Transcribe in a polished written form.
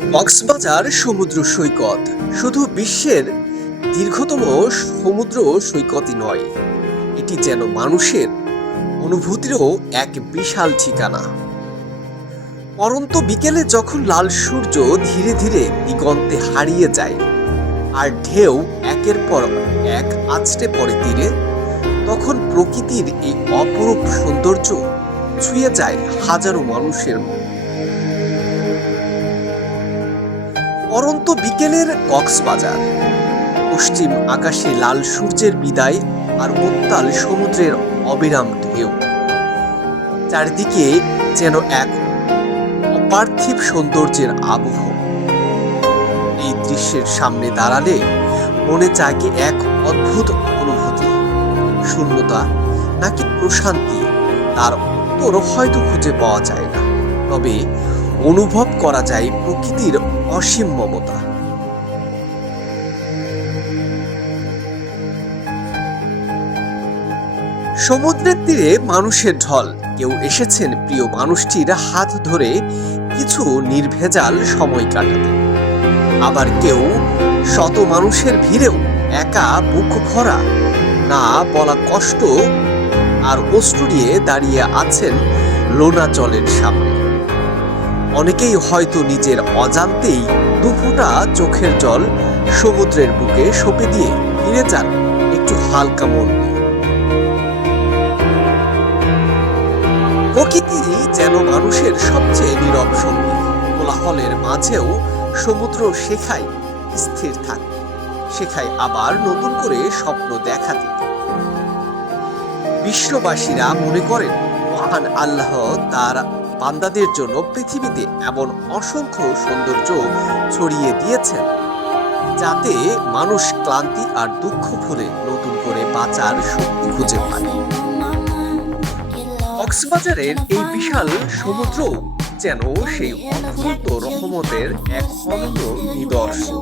কক্সবাজার সমুদ্র সৈকত শুধু বিশ্বের দীর্ঘতম সমুদ্র সৈকতই নয়, এটি যেন মানুষের অনুভূতিরও এক বিশাল ঠিকানা। পরন্ত বিকেলে যখন লাল সূর্য ধীরে ধীরে দিগন্তে হারিয়ে যায় আর ঢেউ একের পর এক আছড়ে পড়ে তীরে, তখন প্রকৃতির এই অপরূপ সৌন্দর্য ছুঁয়ে যায় হাজারো মানুষের মন। পরন্ত বিকেলের কক্সবাজার, পশ্চিম আকাশে লাল সূর্যের বিদায় আর উত্তাল সমুদ্রের অবিরাম ঢেউ, চারিদিকে যেন এক অপার্থিব সৌন্দর্যের আবহ। এই দৃশ্যের সামনে দাঁড়ালে মনে জাগে এক অদ্ভুত অনুভূতি, শূন্যতা নাকি প্রশান্তি, তার উত্তর হয়তো খুঁজে পাওয়া যায় না, তবে অনুভব করা যায় প্রকৃতির অসীম মমতা। সমুদ্রের তীরে মানুষের ঢল, কেউ এসেছেন প্রিয় মানুষটির হাত ধরে কিছু নির্ভেজাল সময় কাটাতে, আবার কেউ শত মানুষের ভিড়েও একা বুক ভরা না বলা কষ্ট আর অশ্রু নিয়ে দাঁড়িয়ে আছেন লোনা জলের সামনে। অনেকেই হয়তো নিজের অজান্তেই দুফোঁটা চোখের জল সমুদ্রের বুকে সঁপে দিয়ে ফিরে যান একটু হালকা মন নিয়ে। প্রকৃতি যেন মানুষের সবচেয়ে নীরব সঙ্গী, কোলাহলের মাঝেও সমুদ্র শেখায় স্থির থাকতে, শেখায় আবার নতুন করে স্বপ্ন দেখাতে। বিশ্ববাসীরা মনে করেন মহান আল্লাহ তার বান্দাদের জন্য পৃথিবীতে এমন অসংখ্য সৌন্দর্য ছড়িয়ে দিয়েছেন, যাতে মানুষ ক্লান্তি আর দুঃখ ভুলে নতুন করে বাঁচার শক্তি খুঁজে পায়। কক্সবাজারের এই বিশাল সমুদ্র যেন সেই অফুরন্ত রহমতের এক অনন্য নিদর্শন।